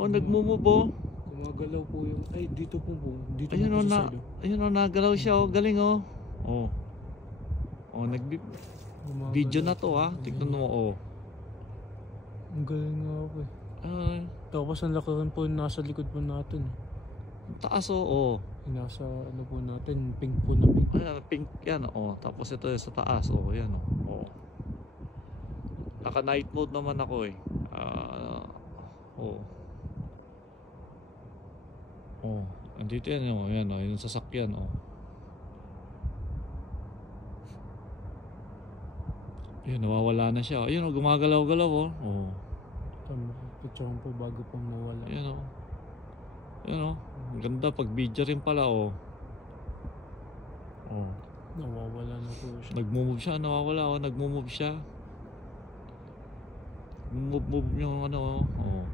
Oh, nagmumove oh. Gumagalaw po yung, ay dito po po. Dito Ayun po oh, sa na, side. ayun oh, nagalaw siya oh. Galing oh. Oh. Oh, video na to ah. Tignan mo oh. Ang galing nga po eh. Tapos ang laki rin po nasa likod po natin. Taas oh. Oh. Nasa ano po natin, pink po na pink. Ayan, pink yan oh. Tapos ito sa taas oh. Yan oh. Oh. Naka night mode naman ako eh. Oh. Oh. Andito yan oh. Yan oh. Yung sasakyan oh. Yun, nawawala na siya. Ayun oh, gumagalaw-galaw oh. Oh. Picture po bago pong nawala. Ayun oh. Ayun oh. Ang ganda pag video rin pala oh. Oh. Nawawala na po siya. Nagmo-move siya, nawawala oh. Nagmo-move siya. Move yung ano oh. Oh.